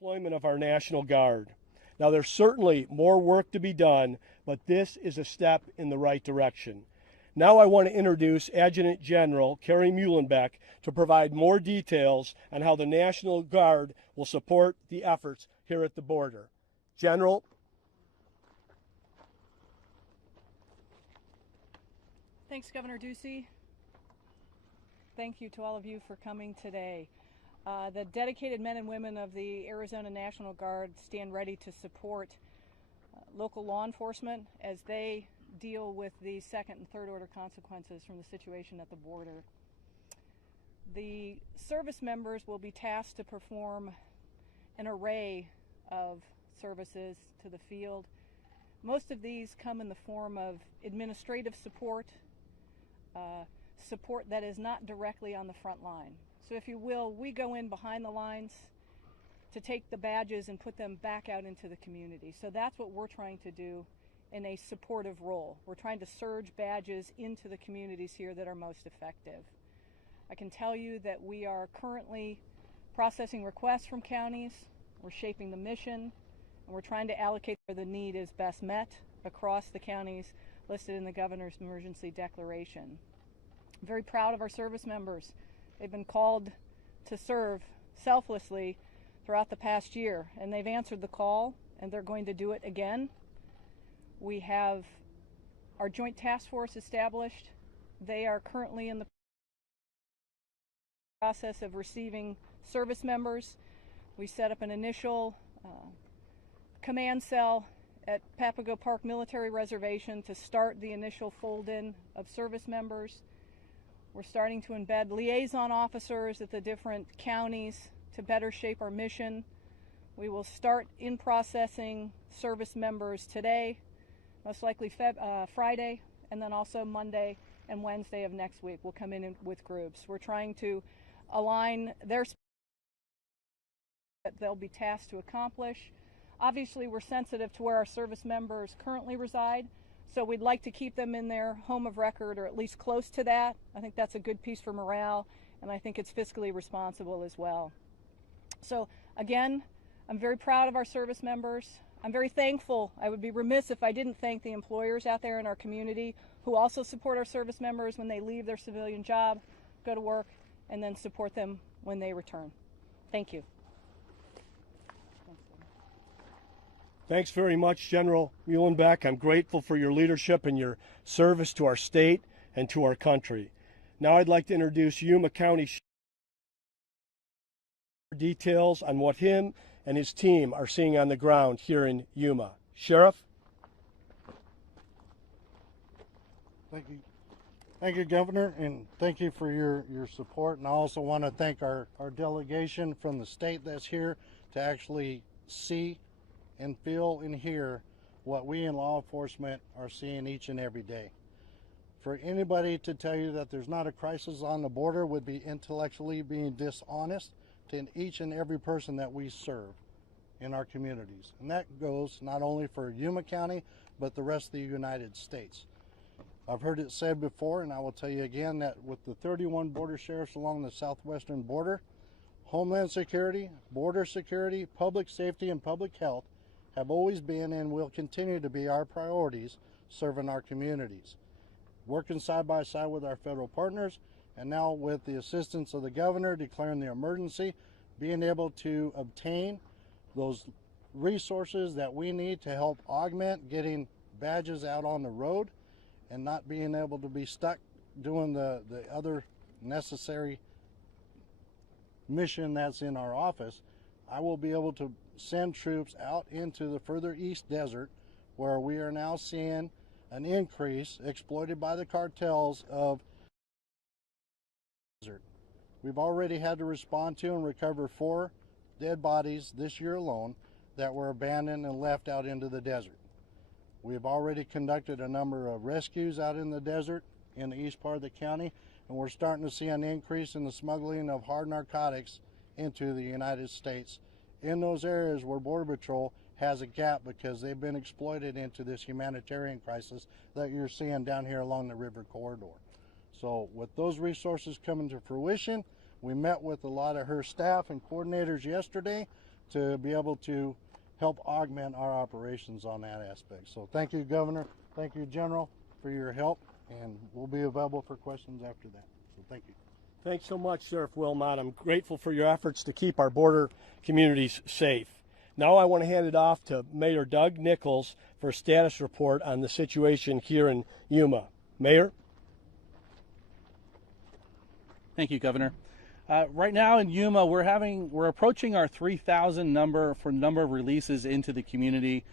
Deployment of our National Guard. Now, there's certainly more work to be done, but this is a step in the right direction. Now I want to introduce Adjutant General Carrie Muhlenbeck to provide more details on how the National Guard will support the efforts here at the border. General. Thanks, Governor Ducey. Thank you to all of you for coming today. The dedicated men and women of the Arizona National Guard stand ready to support local law enforcement as they deal with the second and third order consequences from the situation at the border. The service members will be tasked to perform an array of services to the field. Most of these come in the form of administrative support, support that is not directly on the front line. So if you will, we go in behind the lines to take the badges and put them back out into the community. So that's what we're trying to do in a supportive role. We're trying to surge badges into the communities here that are most effective. I can tell you that we are currently processing requests from counties, we're shaping the mission, and we're trying to allocate where the need is best met across the counties listed in the Governor's Emergency Declaration. I'm very proud of our service members. They've been called to serve selflessly throughout the past year, and they've answered the call, and they're going to do it again. We have our joint task force established. They are currently in the process of receiving service members. We set up an initial command cell at Papago Park Military Reservation to start the initial fold-in of service members. We're starting to embed liaison officers at the different counties to better shape our mission. We will start in processing service members today, most likely Friday, and then also Monday and Wednesday of next week. We'll come in with groups. We're trying to align their that they'll be tasked to accomplish. Obviously, we're sensitive to where our service members currently reside, so we'd like to keep them in their home of record or at least close to that. I think that's a good piece for morale, and I think it's fiscally responsible as well. So again, I'm very proud of our service members. I'm very thankful. I would be remiss if I didn't thank the employers out there in our community who also support our service members when they leave their civilian job, go to work, and then support them when they return. Thank you. Thanks very much, General Muhlenbeck. I'm grateful for your leadership and your service to our state and to our country. Now I'd like to introduce Yuma County details on what him and his team are seeing on the ground here in Yuma. Sheriff? Thank you, Governor, and thank you for your support. And I also want to thank our delegation from the state that's here to actually see and feel and hear what we in law enforcement are seeing each and every day. For anybody to tell you that there's not a crisis on the border would be intellectually being dishonest to each and every person that we serve in our communities. And that goes not only for Yuma County, but the rest of the United States. I've heard it said before, and I will tell you again, that with the 31 border sheriffs along the southwestern border, Homeland Security, border security, public safety, and public health have always been and will continue to be our priorities serving our communities. Working side by side with our federal partners, and now with the assistance of the governor declaring the emergency, being able to obtain those resources that we need to help augment getting badges out on the road and not being able to be stuck doing the other necessary mission that's in our office. I will be able to send troops out into the further east desert where we are now seeing an increase exploited by the cartels of desert. We've already had to respond to and recover 4 dead bodies this year alone that were abandoned and left out into the desert. We've already conducted a number of rescues out in the desert in the east part of the county, and we're starting to see an increase in the smuggling of hard narcotics into the United States in those areas where Border Patrol has a gap because they've been exploited into this humanitarian crisis that you're seeing down here along the river corridor. So with those resources coming to fruition, we met with a lot of her staff and coordinators yesterday to be able to help augment our operations on that aspect. So thank you, Governor. Thank you, General, for your help, and we'll be available for questions after that. So thank you. Thanks so much, Sheriff Wilmot. I'm grateful for your efforts to keep our border communities safe. Now I want to hand it off to Mayor Doug Nichols for a status report on the situation here in Yuma. Mayor? Thank you, Governor. Right now in Yuma, we're approaching our 3,000 number of releases into the community.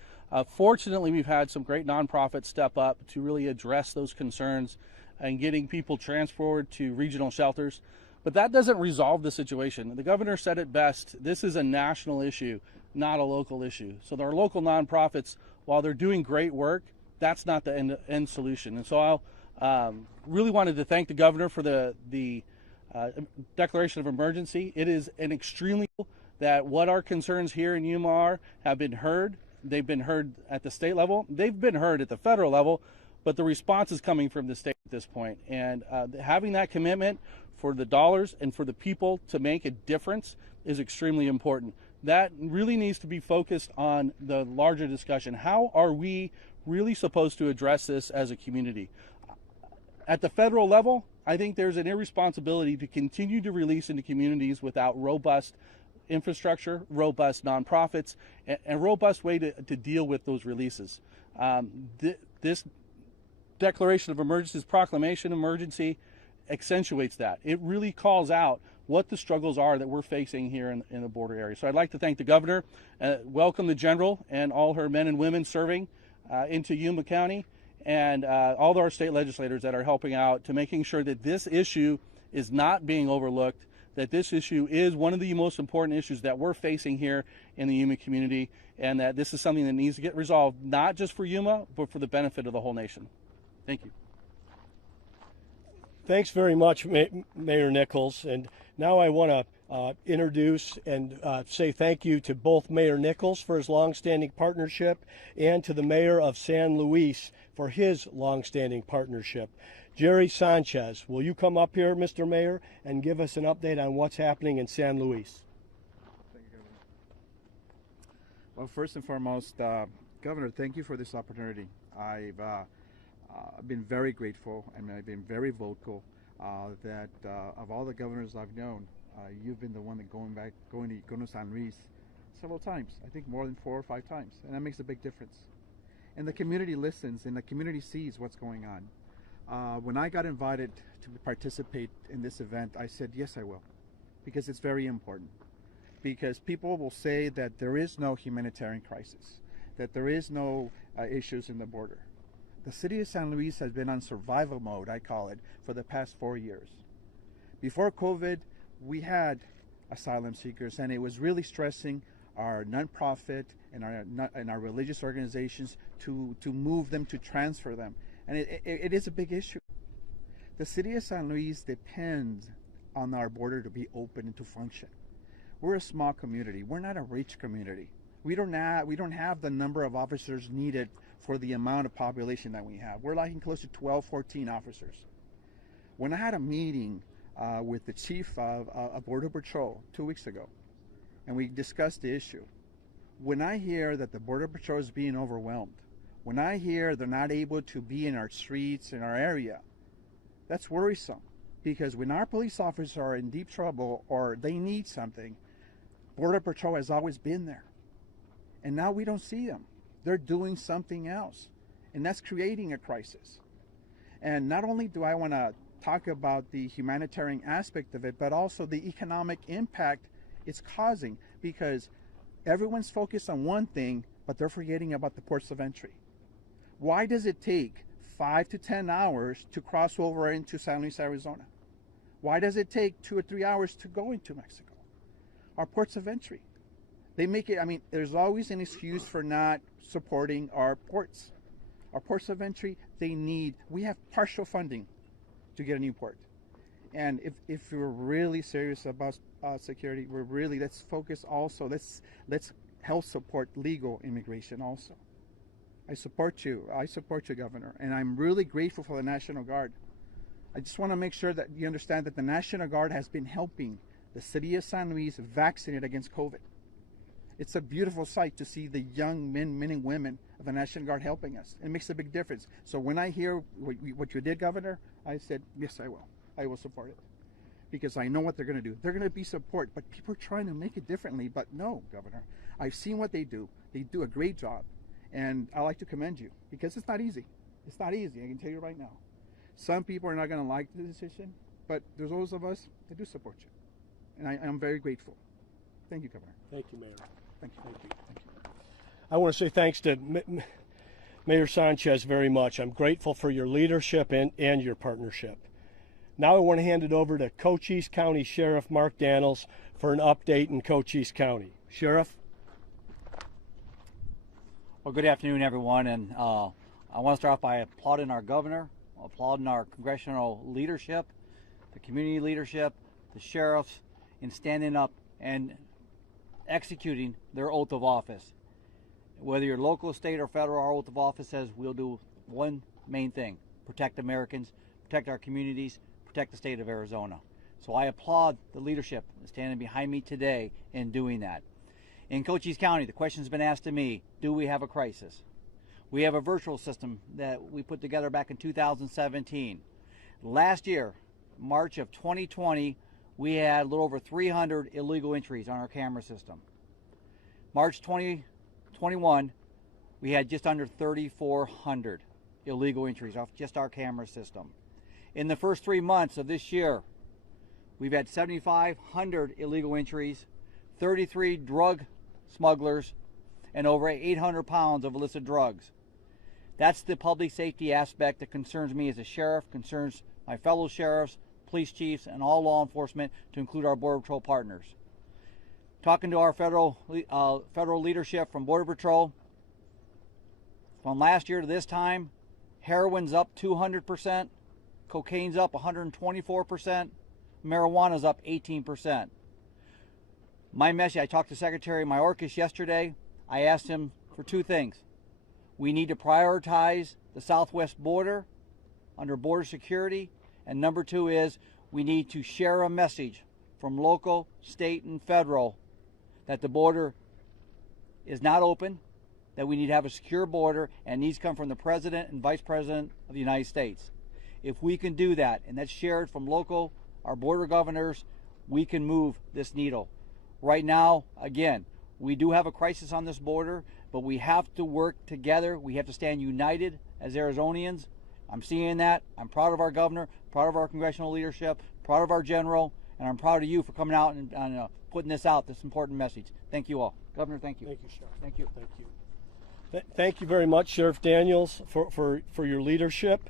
Fortunately, we've had some great nonprofits step up to really address those concerns and getting people transported to regional shelters. But that doesn't resolve the situation. The governor said it best, this is a national issue, not a local issue. So our local nonprofits, while they're doing great work, that's not the end solution. And so I really wanted to thank the governor for the declaration of emergency. It is an extremely that what our concerns here in Yuma are have been heard. They've been heard at the state level. They've been heard at the federal level, but the response is coming from the state at this point. And having that commitment for the dollars and for the people to make a difference is extremely important. That really needs to be focused on the larger discussion. How are we really supposed to address this as a community? At the federal level, I think there's an irresponsibility to continue to release into communities without robust infrastructure, robust nonprofits, and robust way to deal with those releases. This declaration of emergency, this proclamation of emergency, accentuates that. It really calls out what the struggles are that we're facing here in the border area. So I'd like to thank the governor, welcome the general and all her men and women serving into Yuma County, and all of our state legislators that are helping out to making sure that this issue is not being overlooked, that this issue is one of the most important issues that we're facing here in the Yuma community, and that this is something that needs to get resolved, not just for Yuma, but for the benefit of the whole nation. Thank you. Thanks very much, Mayor Nichols. And now I want to introduce and say thank you to both Mayor Nichols for his longstanding partnership and to the Mayor of San Luis for his longstanding partnership. Jerry Sanchez, will you come up here, Mr. Mayor, and give us an update on what's happening in San Luis? Thank you, Governor. Well, first and foremost, Governor, thank you for this opportunity. I've been very grateful and I've been very vocal that of all the governors I've known, you've been the one that going to San Luis several times. I think more than 4 or 5 times, and that makes a big difference. And the community listens and the community sees what's going on. When I got invited to participate in this event, I said, yes, I will, because it's very important. Because people will say that there is no humanitarian crisis, that there is no issues in the border. The city of San Luis has been on survival mode, I call it, for the past 4 years. Before COVID, we had asylum seekers, and it was really stressing our nonprofit and our religious organizations to move them, to transfer them. And it is a big issue. The city of San Luis depends on our border to be open and to function. We're a small community. We're not a rich community. We don't have the number of officers needed for the amount of population that we have. We're like close to 12, 14 officers. When I had a meeting with the chief of Border Patrol 2 weeks ago, and we discussed the issue, when I hear that the Border Patrol is being overwhelmed, when I hear they're not able to be in our streets, in our area, that's worrisome. Because when our police officers are in deep trouble or they need something, Border Patrol has always been there. And now we don't see them. They're doing something else. And that's creating a crisis. And not only do I want to talk about the humanitarian aspect of it, but also the economic impact it's causing, because everyone's focused on one thing, but they're forgetting about the ports of entry. Why does it take 5 to 10 hours to cross over into San Luis, Arizona? Why does it take 2 or 3 hours to go into Mexico? Our ports of entry. They make it, there's always an excuse for not supporting our ports. Our ports of entry, we have partial funding to get a new port. And if we're really serious about security, let's focus also, let's help support legal immigration also. I support you, Governor, and I'm really grateful for the National Guard. I just want to make sure that you understand that the National Guard has been helping the city of San Luis vaccinate against COVID. It's a beautiful sight to see the young men and women of the National Guard helping us. It makes a big difference. So when I hear what you did, Governor, I said, yes, I will. I will support it. Because I know what they're going to do. They're going to be support, but people are trying to make it differently. But no, Governor, I've seen what they do. They do a great job. And I like to commend you because it's not easy. It's not easy, I can tell you right now. Some people are not going to like the decision, but there's those of us that do support you. And I'm very grateful. Thank you, Governor. Thank you, Mayor. Thank you. Thank you. I want to say thanks to Mayor Sanchez very much. I'm grateful for your leadership and your partnership. Now I want to hand it over to Cochise County Sheriff Mark Daniels for an update in Cochise County. Sheriff? Well, good afternoon, everyone. And I want to start off by applauding our governor, applauding our congressional leadership, the community leadership, the sheriffs, in standing up and executing their oath of office. Whether you're local, state, or federal, our oath of office says we'll do one main thing: protect Americans, protect our communities, protect the state of Arizona. So I applaud the leadership standing behind me today in doing that. In Cochise County, the question's been asked to me, do we have a crisis? We have a virtual system that we put together back in 2017. Last year, March of 2020, we had a little over 300 illegal entries on our camera system. March 2021, we had just under 3,400 illegal entries off just our camera system. In the first 3 months of this year, we've had 7,500 illegal entries, 33 drug smugglers, and over 800 pounds of illicit drugs. That's the public safety aspect that concerns me as a sheriff, concerns my fellow sheriffs, police chiefs, and all law enforcement, to include our Border Patrol partners. Talking to our federal leadership from Border Patrol, from last year to this time, heroin's up 200%, cocaine's up 124%, marijuana's up 18%. My message, I talked to Secretary Mayorkas yesterday. I asked him for two things. We need to prioritize the southwest border under border security. And number two is we need to share a message from local, state, and federal that the border is not open, that we need to have a secure border, and needs to come from the President and Vice President of the United States. If we can do that, and that's shared from local, our border governors, we can move this needle. Right now, again, we do have a crisis on this border, but we have to work together. We have to stand united as Arizonians. I'm seeing that. I'm proud of our governor, proud of our congressional leadership, proud of our general, and I'm proud of you for coming out and putting this out, this important message. Thank you all. Governor, thank you. Thank you, Sheriff. Thank you. Thank you. Thank you very much, Sheriff Daniels, for your leadership.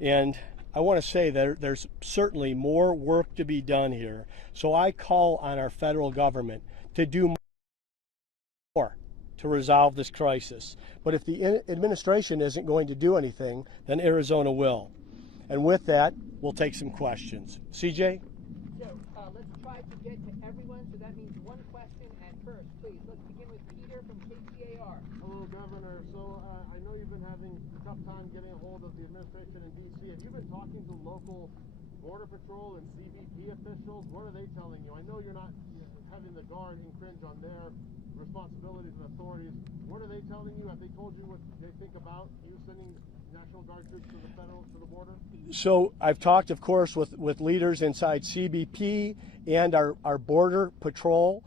And I want to say that there's certainly more work to be done here. So I call on our federal government to do more to resolve this crisis. But if the administration isn't going to do anything, then Arizona will. And with that, we'll take some questions. CJ? So let's try to get to everyone. So that means one question at first, please. Let's begin with Peter from KCAR. Hello, Governor. So I know you've been having a tough time getting a hold of the administration in D.C. Have you been talking to local Border Patrol and CBP officials? What are they telling you? I know you're not having the Guard infringe on their responsibilities and authorities. What are they telling you? Have they told you what they think about you sending National Guard troops to the border? So I've talked, of course, with leaders inside CBP and our Border Patrol.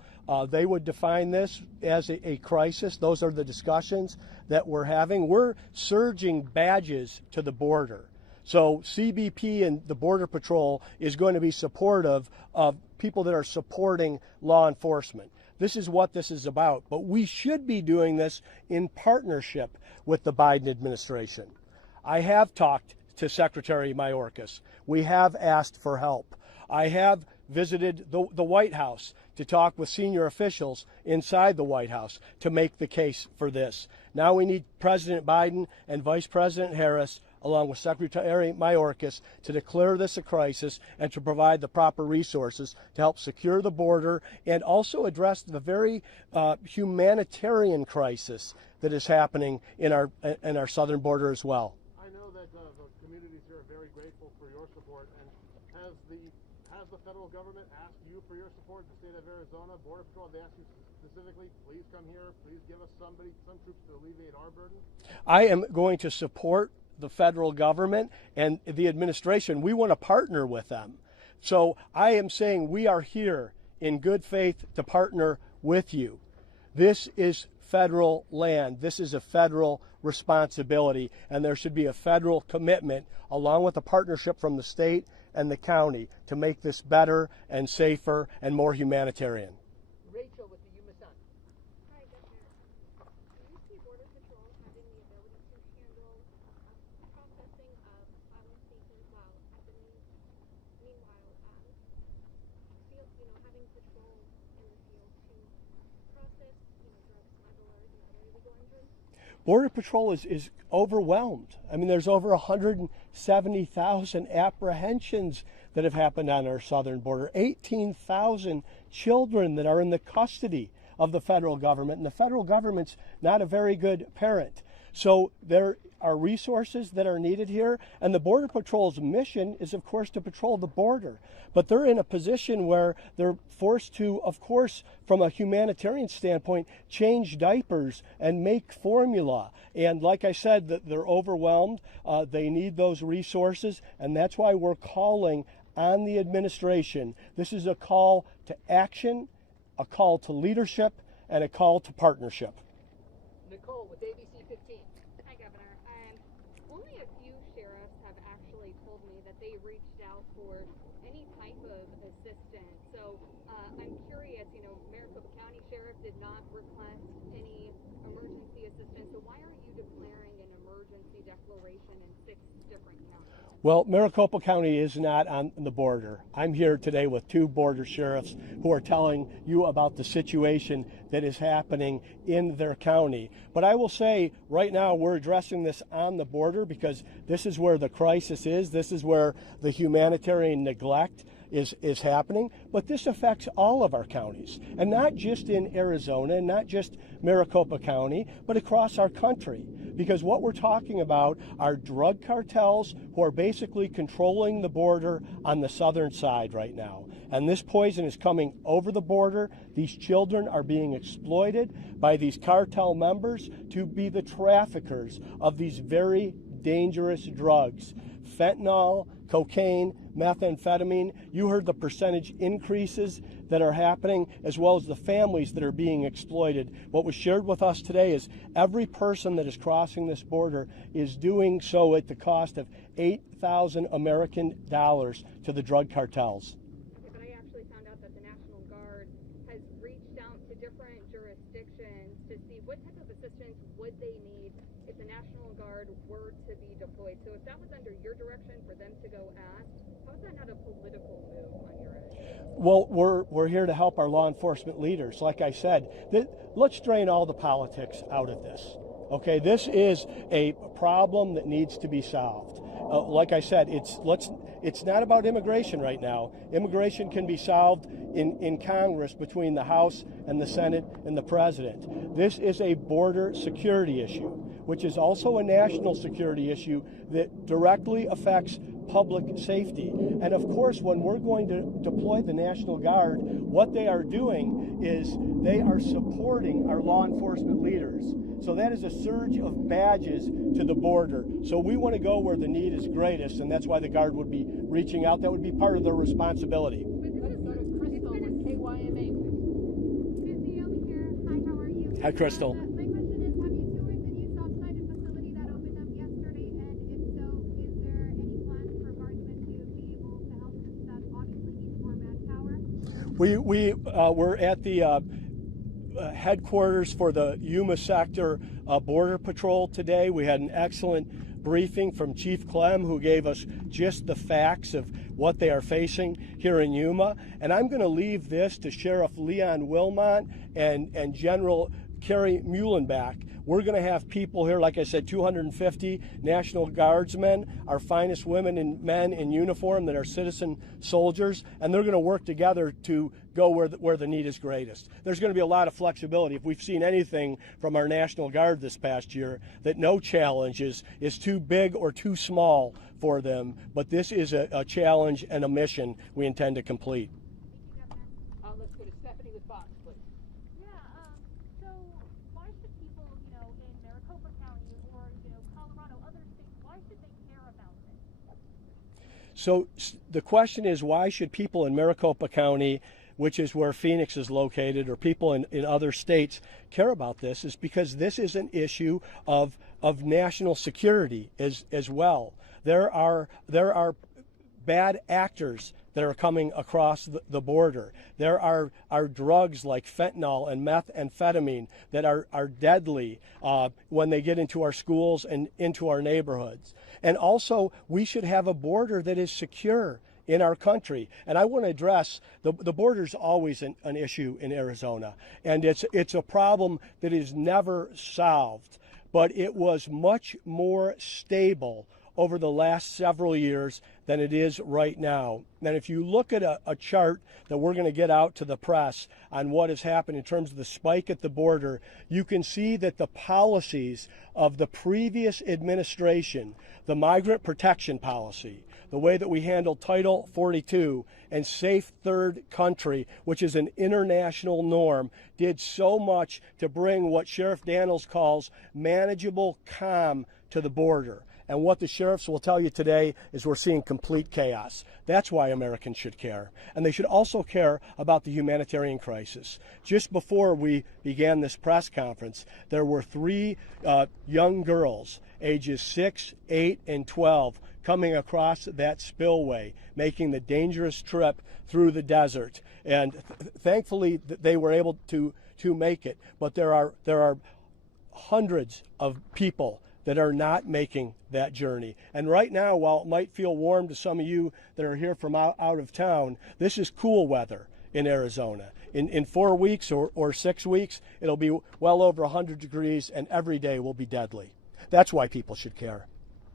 They would define this as a crisis. Those are the discussions that we're having. We're surging badges to the border. So CBP and the Border Patrol is going to be supportive of people that are supporting law enforcement. This is what this is about. But we should be doing this in partnership with the Biden administration. I have talked to Secretary Mayorkas. We have asked for help. I have visited the White House to talk with senior officials inside the White House to make the case for this. Now we need President Biden and Vice President Harris, along with Secretary Mayorkas, to declare this a crisis and to provide the proper resources to help secure the border and also address the very humanitarian crisis that is happening in our southern border as well. I know that the communities here are very grateful for your support, and has has the federal government asked you for your support? The state of Arizona Border Patrol, they asked you specifically, please come here, please give us some troops to alleviate our burden? I am going to support the federal government and the administration. We want to partner with them. So I am saying we are here in good faith to partner with you. This is federal land. This is a federal responsibility, and there should be a federal commitment along with a partnership from the state and the county to make this better and safer and more humanitarian. Rachel with the Yuma County. Hi, Governor. Do you see Border Patrol having the ability to handle processing of asylum seekers while at the meanwhile, having patrol in the field to process, drug smugglers and other illegal entries? Border Patrol is overwhelmed. I mean, there's over 170,000 apprehensions that have happened on our southern border, 18,000 children that are in the custody of the federal government, and the federal government's not a very good parent. So there are resources that are needed here, and the Border Patrol's mission is, of course, to patrol the border. But they're in a position where they're forced to, of course, from a humanitarian standpoint, change diapers and make formula. And like I said, they're overwhelmed. They need those resources, and that's why we're calling on the administration. This is a call to action, a call to leadership, and a call to partnership. Nicole with ABC 15. Hi, Governor. Only a few sheriffs have actually told me that they reached out for any type of assistance. So I'm curious, Maricopa County Sheriff did not request any emergency assistance. So why are you declaring an emergency declaration in 6 different counties? Well, Maricopa County is not on the border. I'm here today with 2 border sheriffs who are telling you about the situation that is happening in their county. But I will say right now we're addressing this on the border because this is where the crisis is. This is where the humanitarian neglect is happening. But this affects all of our counties, and not just in Arizona, and not just Maricopa County, but across our country. Because what we're talking about are drug cartels who are basically controlling the border on the southern side right now. And this poison is coming over the border. These children are being exploited by these cartel members to be the traffickers of these very dangerous drugs. Fentanyl, cocaine, methamphetamine. You heard the percentage increases that are happening, as well as the families that are being exploited. What was shared with us today is every person that is crossing this border is doing so at the cost of $8,000 American dollars to the drug cartels. Okay, but I actually found out that the National Guard has reached out to different jurisdictions to see what type of assistance would they need if the National Guard were to be deployed. So if that was under your direction for them to go ask, how is that not a political move on your end? Well, we're here to help our law enforcement leaders. Like I said, let's drain all the politics out of this. Okay, this is a problem that needs to be solved. Like I said, it's not about immigration right now. Immigration can be solved in Congress between the House and the Senate and the President. This is a border security issue, which is also a national security issue that directly affects public safety. And of course, when we're going to deploy the National Guard, what they are doing is they are supporting our law enforcement leaders. So that is a surge of badges to the border. So we want to go where the need is greatest, and that's why the Guard would be reaching out. That would be part of their responsibility. Let's go to Crystal with KYMA. Ducey over here. Hi, how are you? Hi, Crystal. My question is, have you toured the new Southside facility that opened up yesterday? And if so, is there any plans for Bargeman to be able to help since that obviously needs more manpower? We're at the headquarters for the Yuma sector Border Patrol today. We had an excellent briefing from Chief Clem, who gave us just the facts of what they are facing here in Yuma. And I'm going to leave this to Sheriff Leon Wilmot and General Carrie Muhlenbach, we're going to have people here, like I said, 250 National Guardsmen, our finest women and men in uniform that are citizen soldiers, and they're going to work together to go where the need is greatest. There's going to be a lot of flexibility. If we've seen anything from our National Guard this past year, that no challenge is too big or too small for them, but this is a challenge and a mission we intend to complete. Let's go to Stephanie with Fox, please. Yeah, so why should people, in Maricopa County or, Colorado, other states, why should they care about this? So the question is, why should people in Maricopa County, which is where Phoenix is located, or people in other states care about this? Is because this is an issue of national security as well. There are bad actors that are coming across the border. There are drugs like fentanyl and methamphetamine that are deadly when they get into our schools and into our neighborhoods. And also, we should have a border that is secure in our country. And I want to address, the border's always an issue in Arizona. And it's a problem that is never solved. But it was much more stable over the last several years than it is right now. And if you look at a chart that we're going to get out to the press on what has happened in terms of the spike at the border, you can see that the policies of the previous administration, the migrant protection policy, the way that we handled Title 42 and Safe Third Country, which is an international norm, did so much to bring what Sheriff Daniels calls manageable calm to the border. And what the sheriffs will tell you today is we're seeing complete chaos. That's why Americans should care. And they should also care about the humanitarian crisis. Just before we began this press conference, there were 3 young girls, ages 6, 8, and 12, coming across that spillway, making the dangerous trip through the desert. And thankfully, they were able to make it. But there are hundreds of people that are not making that journey. And right now, while it might feel warm to some of you that are here from out of town, this is cool weather in Arizona. In 4 weeks or 6 weeks, it'll be well over 100 degrees, and every day will be deadly. That's why people should care.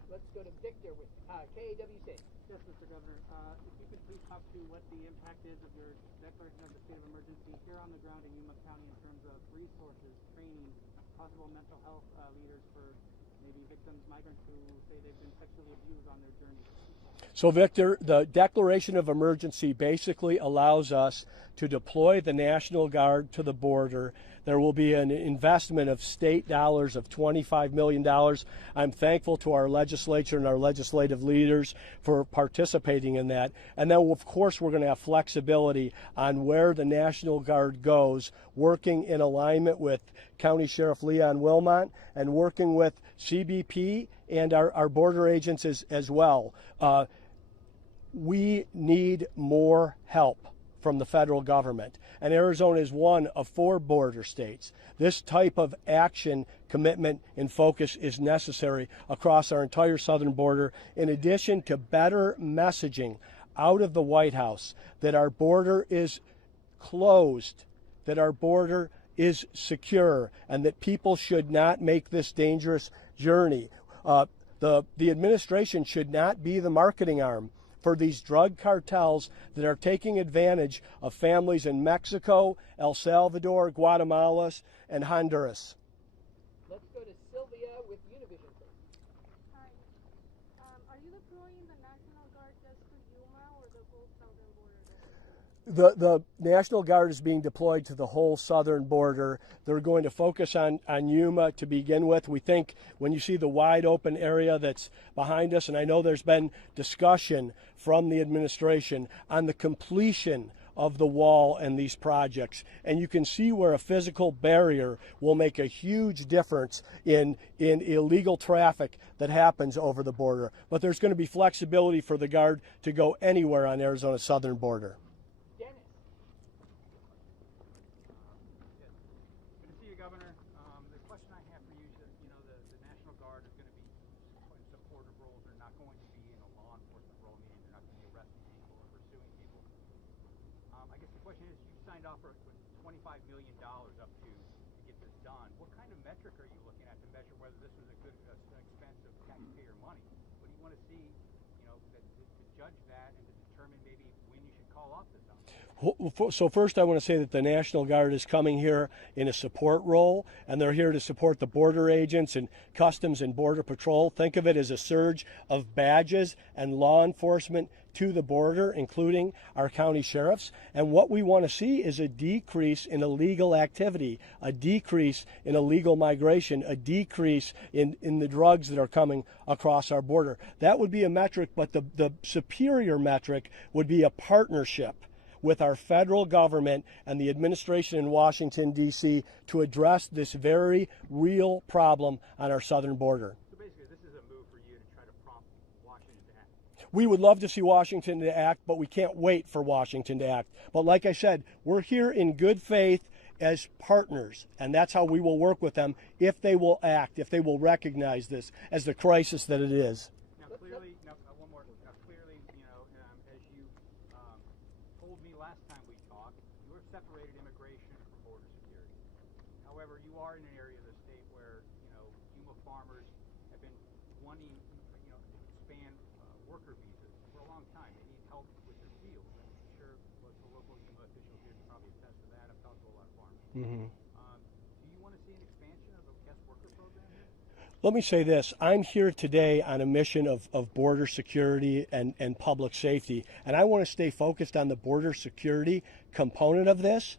Let's go to Victor with KAWC. Yes, Mr. Governor. If you could please talk to what the impact is of your declaration of the state of emergency here on the ground in Yuma County in terms of resources, training, possible mental health leaders for maybe victims, migrants who say they've been sexually abused on their journey. So, Victor, the declaration of emergency basically allows us to deploy the National Guard to the border. There will be an investment of state dollars of $25 million. I'm thankful to our legislature and our legislative leaders for participating in that. And then, of course, we're going to have flexibility on where the National Guard goes, working in alignment with County Sheriff Leon Wilmot and working with CBP and our border agents as well. We need more help from the federal government. And Arizona is one of 4 border states. This type of action, commitment, and focus is necessary across our entire southern border, in addition to better messaging out of the White House that our border is closed, that our border is secure, and that people should not make this dangerous journey. The administration should not be the marketing arm for these drug cartels that are taking advantage of families in Mexico, El Salvador, Guatemala, and Honduras. Let's go to Sylvia with Univision, please. Hi. Are you deploying the National Guard just for Yuma or the whole southern border? The National Guard is being deployed to the whole southern border. They're going to focus on Yuma to begin with. We think when you see the wide open area that's behind us, and I know there's been discussion from the administration on the completion of the wall and these projects. And you can see where a physical barrier will make a huge difference in illegal traffic that happens over the border. But there's going to be flexibility for the Guard to go anywhere on Arizona's southern border. Governor, the question I have for you is that, the National Guard is going to be in supportive roles. They're not going to be in a law enforcement role, meaning they're not going to be arresting people or pursuing people. I guess the question is, you signed off for $25 million up to get this done, what kind of metric are you looking at to measure whether this was a good expense of taxpayer money? What do you want to see, to judge that and to determine maybe when you should call off this option? So first I want to say that the National Guard is coming here in a support role, and they're here to support the border agents and Customs and Border Patrol. Think of it as a surge of badges and law enforcement to the border, including our county sheriffs. And what we want to see is a decrease in illegal activity, a decrease in illegal migration, a decrease in the drugs that are coming across our border. That would be a metric, but the superior metric would be a partnership with our federal government and the administration in Washington, D.C. to address this very real problem on our southern border. So basically, this is a move for you to try to prompt Washington to act. We would love to see Washington to act, but we can't wait for Washington to act. But like I said, we're here in good faith as partners, and that's how we will work with them if they will act, if they will recognize this as the crisis that it is. Now, clearly, one more. Now, clearly, as you told me last time we talked, you have separated immigration from border security. However, you are in an area of the state where, Yuma farmers have been wanting, to expand worker visas for a long time. They need help with their fields. I'm sure the local Yuma officials here can probably attest to that. I've talked to a lot of farmers. Mm-hmm. Do you want to see an expansion of the guest worker program here? Let me say this. I'm here today on a mission of border security and public safety, and I want to stay focused on the border security component of this.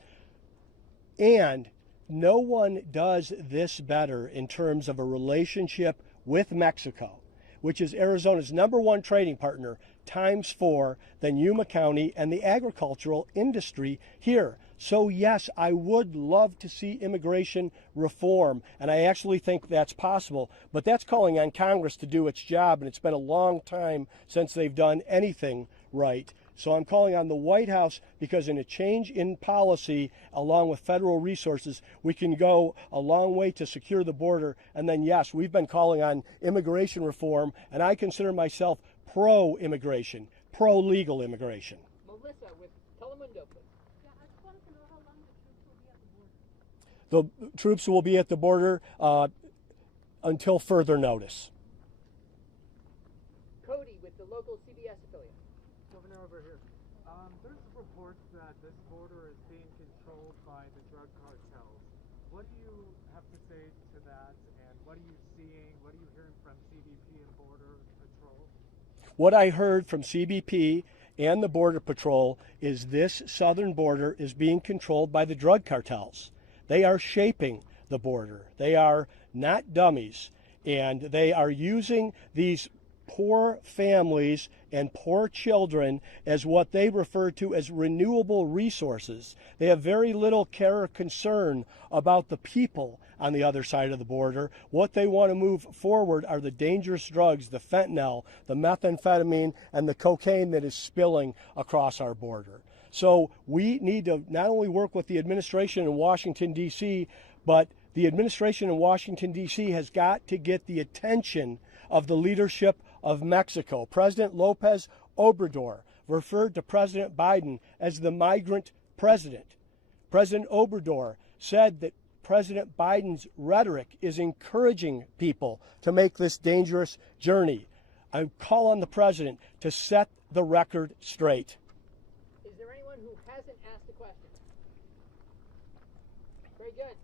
And no one does this better in terms of a relationship with Mexico, which is Arizona's #1 trading partner, ×4, than Yuma County and the agricultural industry here. So yes, I would love to see immigration reform, and I actually think that's possible, but that's calling on Congress to do its job, and it's been a long time since they've done anything right. So I'm calling on the White House, because in a change in policy, along with federal resources, we can go a long way to secure the border. And then yes, we've been calling on immigration reform, and I consider myself pro-immigration, pro-legal immigration. Melissa with Telemundo, please. Yeah, I just wanted to know how long the troops will be at the border. The troops will be at the border until further notice. Cody with the local CBS affiliate. Governor, over here. There's reports that this border is being controlled by the drug cartels. What do you have to say to that, and what are you seeing, what are you hearing from CBP and Border Patrol? What I heard from CBP and the Border Patrol is this southern border is being controlled by the drug cartels. They are shaping the border. They are not dummies, and they are using these poor families and poor children as what they refer to as renewable resources. They have very little care or concern about the people on the other side of the border. What they want to move forward are the dangerous drugs, the fentanyl, the methamphetamine, and the cocaine that is spilling across our border. So we need to not only work with the administration in Washington, D.C., but the administration in Washington, D.C. has got to get the attention of the leadership of Mexico. President Lopez Obrador referred to President Biden as the migrant president. President Obrador said that President Biden's rhetoric is encouraging people to make this dangerous journey. I call on the president to set the record straight. Is there anyone who hasn't asked a question? Very good.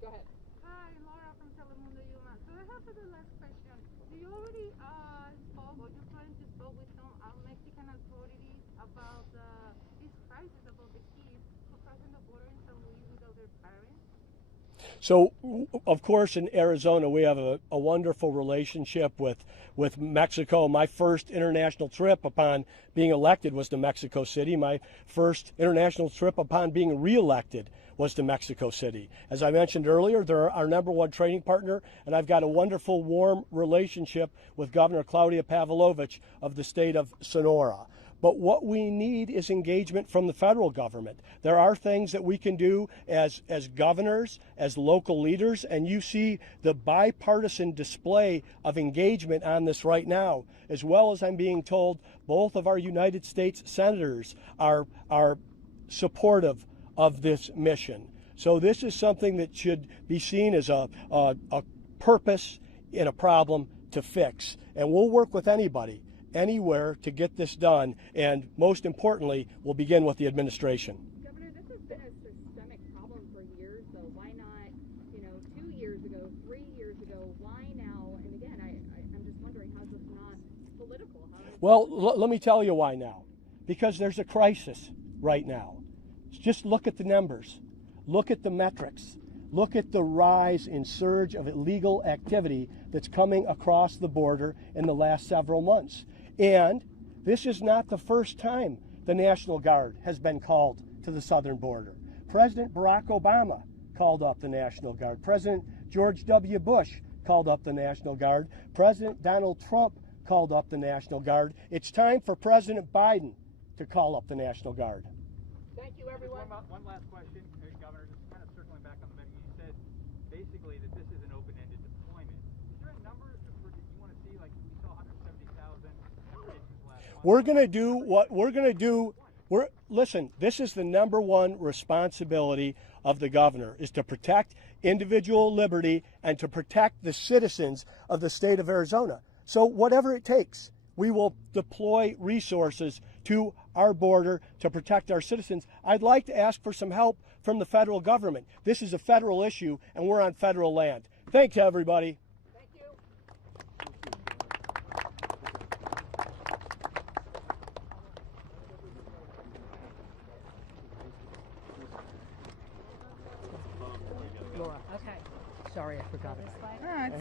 Go ahead. Hi, Laura from Telemundo Yuma. So I have the last question. Do you already spoke, or you're planning to spoke with some Mexican authorities about this crisis, about the kids who crossing the border in San Luis without their parents? So, of course, in Arizona, we have a wonderful relationship with Mexico. My first international trip upon being elected was to Mexico City. My first international trip upon being reelected was to Mexico City. As I mentioned earlier, they're our #1 trading partner, and I've got a wonderful, warm relationship with Governor Claudia Pavlovich of the state of Sonora. But what we need is engagement from the federal government. There are things that we can do as governors, as local leaders, and you see the bipartisan display of engagement on this right now, as well as I'm being told both of our United States senators are supportive of this mission. So this is something that should be seen as a purpose in a problem to fix. And we'll work with anybody, anywhere to get this done. And most importantly, we'll begin with the administration. Governor, this has been a systemic problem for years, so why not, 2 years ago, 3 years ago, why now? And again, I'm just wondering, how's this not political? Well, let me tell you why now. Because there's a crisis right now. Just look at the numbers. Look at the metrics. Look at the rise in surge of illegal activity that's coming across the border in the last several months. And this is not the first time the National Guard has been called to the southern border. President Barack Obama called up the National Guard. President George W. Bush called up the National Guard. President Donald Trump called up the National Guard. It's time for President Biden to call up the National Guard. Thank you, everyone. One last question, Governor, just kind of circling back on the menu. You said basically that this is an open-ended deployment. Is there a number that you want to see? Like we saw 170,000 applications last month. We're going to do what we're going to do. Listen, this is the number one responsibility of the governor, is to protect individual liberty and to protect the citizens of the state of Arizona. So whatever it takes, we will deploy resources to our border to protect our citizens. I'd like to ask for some help from the federal government. This is a federal issue, and we're on federal land. Thanks, everybody. Thank you. Laura. Okay. Sorry, I forgot about it.